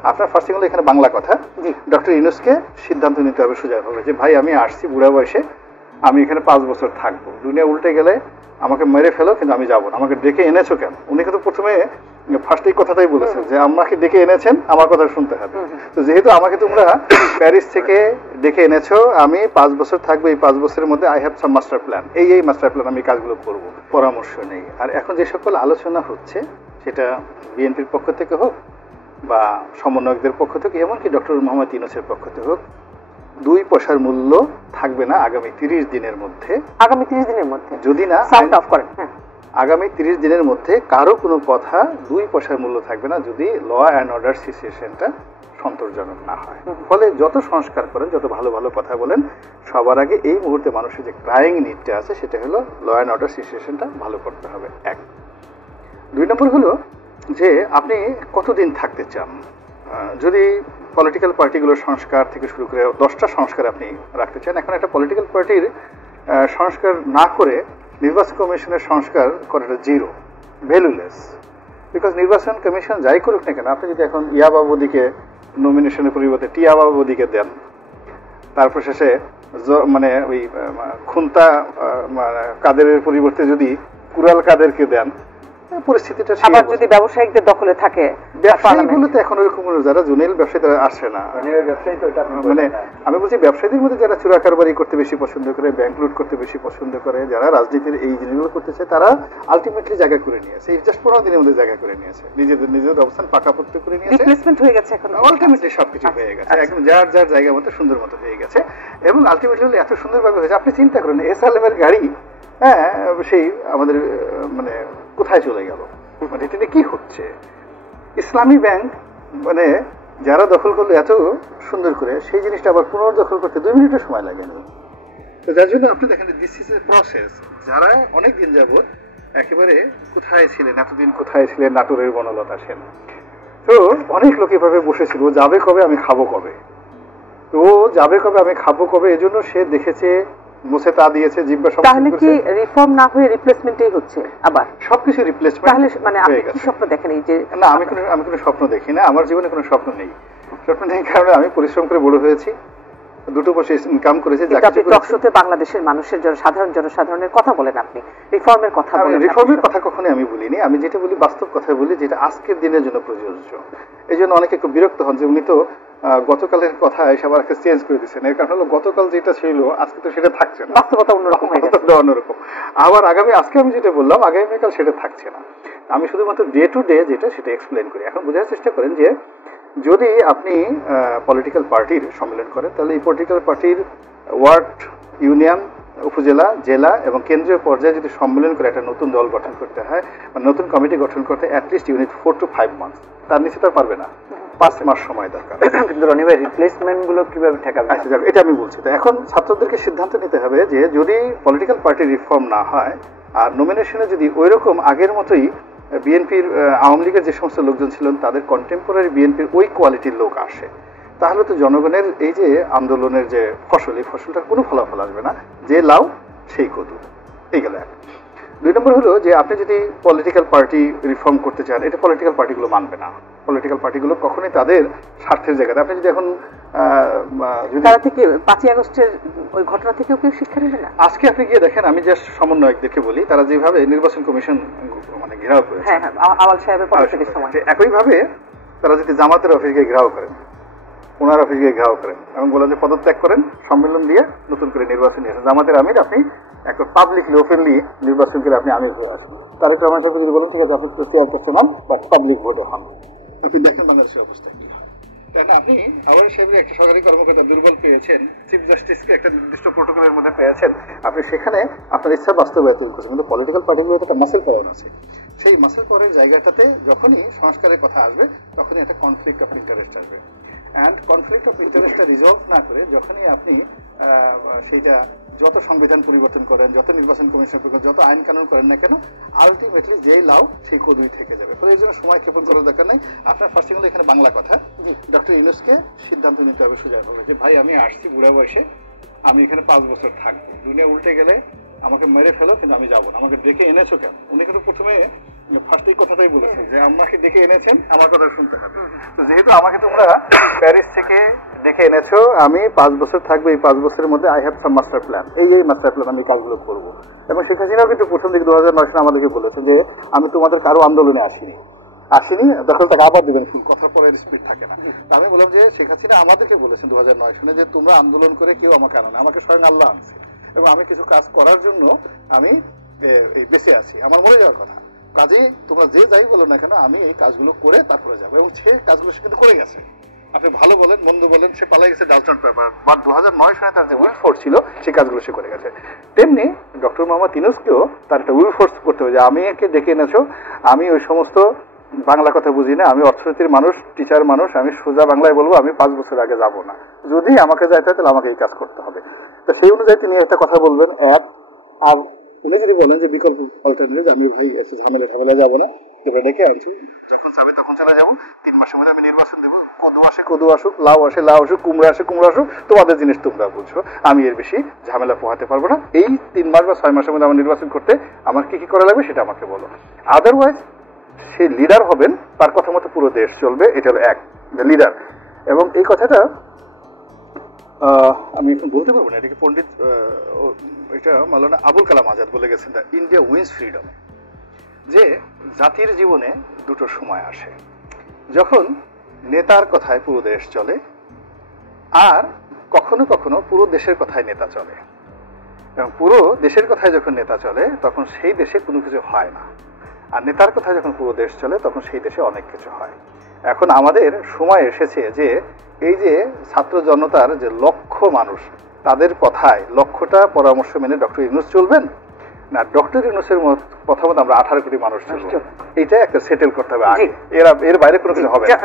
আপনার ফার্স্টিং হলো এখানে বাংলা কথা, ডক্টর ইউনূসকে সিদ্ধান্ত নিতে হবে সোজাভাবে যে ভাই আমি আসছি বুড়া বয়সে, আমি এখানে 5 বছর থাকবো, দুনিয়া উল্টে গেলে আমাকে মেরে ফেলো কিন্তু আমি যাবো না। আমাকে ডেকে এনেছো কেন? উনি কিন্তু প্রথমে ফার্স্ট এই কথাটাই বলেছেন যে আমাকে ডেকে এনেছেন, আমার কথা শুনতে হবে। তো যেহেতু আমাকে তোমরা প্যারিস থেকে ডেকে এনেছো, আমি 5 বছর থাকবো, এই 5 বছরের মধ্যে I have some master plan, এই মাস্টার প্ল্যান, আমি কাজগুলো করব। পরামর্শ নেই। আর এখন যে সকল আলোচনা হচ্ছে সেটা বিএনপির পক্ষ থেকে হোক বা সমন্বয়কদের পক্ষ থেকে, এমনকি ডক্টর মোহাম্মদ ইউনূসের পক্ষ থেকে হোক, 2 পয়সার মূল্য থাকবে না আগামী 30 দিনের মধ্যে। আগামী 30 দিনের মধ্যে যদি না সাউন্ড অফ করেন, আগামী 30 দিনের মধ্যে কারো কোনো কথা 2 পয়সার মূল্য থাকবে না যদি ল অ্যান্ড অর্ডার সিচুয়েশনটা সন্তোষজনক না হয়। ফলে যত সংস্কার করেন, যত ভালো ভালো কথা বলেন, সবার আগে এই মুহূর্তে মানুষের যে ক্রাইং নিডটা আছে সেটা হলো ল অ্যান্ড অর্ডার সিচুয়েশনটা ভালো করতে হবে। 1। 2 নম্বর হলো যে আপনি কতদিন থাকতে চান। যদি পলিটিক্যাল পার্টিগুলোর সংস্কার থেকে শুরু করে 10টা সংস্কার আপনি রাখতে চান, এখন একটা পলিটিক্যাল পার্টির সংস্কার না করে নির্বাচন কমিশনের সংস্কার করাটা জিরো, ভ্যালুলেস। বিকজ নির্বাচন কমিশন যাই করুক না কেন, আপনি যদি এখন ইয়াবাবদিকে নমিনেশনের পরিবর্তে টিয়াবাবদিকে দেন, তারপর শেষে মানে ওই খুন্তা কাদেরের পরিবর্তে যদি কুরাল কাদেরকে দেন, পরিস্থিতিটা আবার যদি ব্যবসায়িকদের দখলে থাকে, ব্যবসায়ীগুলোতে এখন ওরকম যারা জুনিয়র ব্যবসায়ী তারা আসে না। মানে আমি বলছি ব্যবসায়ীদের মধ্যে যারা চোরা কারবারি করতে বেশি পছন্দ করে, ব্যাংক লুট করতে বেশি পছন্দ করে, যারা রাজনীতির এই জিনিসগুলো করতে চায়, তারা আলটিমেটলি জায়গা করে নিয়েছে। এই জাস্ট 15 দিনের মধ্যে জায়গা করে নিয়েছে, নিজেদের অবস্থান পাকাপোক্ত করে নিয়েছে, রিপ্লেসমেন্ট হয়ে গেছে। এখন আলটিমেটলি সবকিছু হয়ে গেছে, একদম যার জায়গা মতো সুন্দর মতো হয়ে গেছে। এবং আলটিমেটলি এত সুন্দরভাবে হয়েছে, আপনি চিন্তা করেন এসআলএমের গাড়ি সেই আমাদের মানে কোথায় চলে গেল, মানে এটা কি হচ্ছে। ইসলামী ব্যাংক মানে যারা দখল করলো এত সুন্দর করে, সেই জিনিসটা আবার পুনর্দখল করতে 2 মিনিটের সময় লাগেনি। তো যার জন্য আপনি দেখেন দিস ইজ এ প্রসেস। যারা অনেক দিন যাবত একেবারে কোথায় ছিলেন, এতদিন কোথায় ছিলেন, নাটোরের বনলতা সেন, তো অনেক লোক এভাবে বসেছিল যাবে কবে আমি খাবো কবে, তো যাবে কবে আমি খাবো কবে, এজন্য সে দেখেছে মুছে তা দিয়েছে জিব্বা সব। তাহলে কি রিফর্ম না হয়ে রিপ্লেসমেন্টই হচ্ছে আবার সবকিছু রিপ্লেসমেন্ট? তাহলে মানে আপনি কি স্বপ্ন দেখেন? এই যে না, আমি কোনো স্বপ্ন দেখি না, আমার জীবনে কোনো স্বপ্ন নেই। স্বপ্ন নেই কারণে আমি পরিশ্রম করে বড় হয়েছি, 2 পয়সা ইনকাম করেছি। টকশোতে বাংলাদেশের মানুষের জন্য জনসাধারণের কথা বলেন, আপনি রিফর্মের কথা বলেন। রিফর্মের কথা কখনোই আমি বলিনি, আমি যেটা বলি বাস্তব কথা বলি, যেটা আজকের দিনের জন্য প্রযোজ্য। এই জন্য অনেকে খুব বিরক্ত হন যে উনি তো গতকালের কথা সবার কাছে চেঞ্জ করে দিচ্ছেন। এর কারণ হলো গতকাল যেটা ছিল আজকে তো সেটা থাকছে না, বাস্তবতা অন্যরকম হয়ে গেছে, অন্যরকম। আবার আজকে আমি যেটা বললাম আগামীকাল সেটা থাকছে না। আমি শুধুমাত্র ডে টু ডে যেটা সেটা এক্সপ্লেন করি। এখন বোঝার চেষ্টা করেন যে যদি আপনি পলিটিক্যাল পার্টির সম্মেলন করেন, তাহলে এই পলিটিক্যাল পার্টির ওয়ার্ড, ইউনিয়ন, উপজেলা, জেলা এবং কেন্দ্রীয় পর্যায়ে যদি সম্মেলন করে একটা নতুন দল গঠন করতে হয় বা নতুন কমিটি গঠন করতে, অ্যাটলিস্ট ইউনিট 4 to 5 months, তার নিচে তার পারবে না, 5 মাস সময় দরকার। কিন্তু রনি ভাই রিপ্লেসমেন্ট গুলো কিভাবে ঠেকাবে? আচ্ছা, এটা আমি বলছি। তো এখন ছাত্রদেরকে সিদ্ধান্ত নিতে হবে যে যদি পলিটিক্যাল পার্টি রিফর্ম না হয় আর নমিনেশনে যদি ওই রকম আগের মতোই বিএনপির, আওয়ামী লীগের যে সমস্ত লোকজন ছিলেন তাদের কন্টেম্পোরারি বিএনপির ওই কোয়ালিটির লোক আসে, তাহলে তো জনগণের এই যে আন্দোলনের যে ফসল, এই ফসলটার কোনো ফলাফল আসবে না। যে লাউ সেই কদু, এই গেল 1। 2 নম্বর হলো যে আপনি যদি পলিটিক্যাল পার্টি রিফর্ম করতে চান, এটা পলিটিক্যাল পার্টিগুলো মানবে না। পলিটিক্যাল পার্টিগুলো কখনোই তাদের স্বার্থের জায়গাতে, আপনি যদি এখন তারা থেকে 5ই আগস্টের ওই ঘটনা থেকেও কেউ শিক্ষা নেবে না। আজকে আপনি গিয়ে দেখেন, আমি জাস্ট সমন্বয়কদেরকে বলি, তারা যেভাবে নির্বাচন কমিশন মানে ঘেরাও করেছে, আওয়াল সাহেবের পদত্যাগের সময়, একইভাবে তারা যদি জামাতের অফিসকে ঘেরাও করেন, ওনার অফিসকে ঘেরাও করেন এবং বলেন যে পদত্যাগ করেন, সম্মেলন দিয়ে নতুন করে নির্বাচন নিয়ে আসেন, জামাতের আমির আপনি একটা পাবলিকলি ওপেনলি নির্বাচন করে আপনি আমির হয়ে আসেন। তারেক রহমান সাহেব যদি বলেন ঠিক আছে আপনি চেয়ারপারসন হন বা পাবলিক ভোটে হন, আপনি দেখেন বাংলাদেশের অবস্থা কি হয়। তাই না? আপনি আওয়াল সাহেবের একটা সরকারি কর্মকর্তা দুর্বল পেয়েছেন, চিফ জাস্টিসকে একটা নির্দিষ্ট প্রোটোকলের মধ্যে পেয়েছেন, আপনি সেখানে আপনার ইচ্ছা বাস্তবায়িত করছেন। কিন্তু পলিটিক্যাল পার্টিগুলোতে একটা মাসেল পাওয়ার আছে, সেই মাসেল পাওয়ারের জায়গাটাতে যখনই সংস্কারের কথা আসবে তখনই একটা কনফ্লিক্ট অফ ইন্টারেস্ট আসবে। অ্যান্ড কনফ্লিক্ট অফ ইন্টারেস্টটা রিজলভ না করে যখনই আপনি সেইটা যত সংবিধান পরিবর্তন করেন, যত নির্বাচন কমিশন করেন, যত আইন কানুন করেন না কেন, আলটিমেটলি যেই লাউ সেই কদুই থেকে যাবে। তো এই জন্য সময় ক্ষেপণ করার দরকার নাই। আপনার ফার্স্টিং হলো এখানে বাংলা কথা, ডক্টর ইউনূসকে সিদ্ধান্ত নিতে হবে সোজাভাবে যে ভাই আমি আসছি বুড়া বয়সে, আমি এখানে 5 বছর থাকবো, দুনিয়া উল্টে গেলে আমাকে মেরে ফেলো কিন্তু আমি যাবো না, আমাকে ডেকে এনেছো কেন। উনি কিন্তু প্রথমে ফার্স্ট এই কথাটাই বলেছেন যে আমাকে ডেকে এনেছেন, আমার কথা শুনতে হবে। তো যেহেতু আমাকে তোমরা প্যারিস থেকে ডেকে এনেছো, আমি 5 বছর থাকবো, এই 5 বছরের মধ্যে I have some master plan, এই মাস্টার প্ল্যান আমি কাজগুলো করবো। এবং শেখ হাসিনাও কিন্তু প্রথম দিকে 2009 সালে আমাদেরকে বলেছে যে আমি তোমাদের কারো আন্দোলনে আসিনি, দখল টাকা আবার দিবেন, কথার পরে স্পিড থাকে না। আমি বললাম যে শেখ হাসিনা আমাদেরকে বলেছেন 2009 সালে যে তোমরা আন্দোলন করে কেউ আমাকে আনো না, আমাকে স্বয়ং আল্লাহ আনছে, এবং আমি কিছু কাজ করার জন্য আমি বেঁচে আছি, আমার মরে যাওয়ার কথা। কাজেই তোমরা যে যাই বলো না কেন, আমি এই কাজগুলো করে তারপরে যাবো। এবং সে কাজগুলো সে কিন্তু করে গেছে। আপনি ভালো বলেন মন্দ বলেন, সে পালাই গেছে ডালটন পেপার, বা 2009 সালে তার যে উইল ফোর্স ছিল সেই কাজগুলো সে করে গেছে। তেমনি ডক্টর মোহাম্মদ ইউনূসকেও তার একটা উইল ফোর্স করতে হবে যে আমি একে ডেকে এনেছো, আমি ওই সমস্ত বাংলা কথা বুঝি না, আমি অর্থনীতির মানুষ, টিচার মানুষ, আমি সোজা বাংলায় বলবো আমি 5 বছর আগে যাব না, যদি আমাকে যাইতে হয় তাহলে আমাকে এই কাজ করতে হবে। তো সেই অনুযায়ী তিনি একটা কথা বলবেন। আর উনি যদি বলেন যে বিকল্প অল্টারনেটিভ, আমি ভাই এসে ঝামেলা যাবো না, তোমরা ডেকে আনছো, যখন চাবে তখন চলে যাবো, 3 মাসের মধ্যে আমি নির্বাচন দেবো, কদু আসুক, লাউ আসুক, কুমড়া আসুক, তোমাদের জিনিস তোমরা বুঝছো, আমি এর বেশি ঝামেলা পোহাতে পারবো না। এই 3 মাস বা 6 মাসের মধ্যে আমার নির্বাচন করতে আমার কি করা লাগবে সেটা আমাকে বলো। আদারওয়াইজ সে লিডার হবেন, তার কথা মতো পুরো দেশ চলবে, এটা হলো এক লিডার। এবং এই কথাটা আমি এখন বলতে পারবো না, এটাকে পণ্ডিত এটা মাওলানা আবুল কালাম আজাদ বলে গেছেন, দ্য ইন্ডিয়া উইন্স ফ্রিডম, যে জাতির জীবনে দুটো সময় আসে, যখন নেতার কথায় পুরো দেশ চলে, আর কখনো কখনো পুরো দেশের কথায় নেতা চলে। এবং পুরো দেশের কথায় যখন নেতা চলে তখন সেই দেশে কোনো কিছু হয় না, আর নেতার কথায় যখন পুরো দেশ চলে তখন সেই দেশে অনেক কিছু হয়। এখন আমাদের সময় এসেছে যে এই যে ছাত্র জনতার যে লক্ষ মানুষ, তাদের কথায় লক্ষটা পরামর্শ মেনে ডক্টর ইউনূস চলবেন না ডক্টর ইউনূসের কথা মতো আমরা 18 কোটি মানুষ চলবো, এটা একটা সেটেল করতে হবে আগে, এর বাইরে কোনো কিছু হবে না।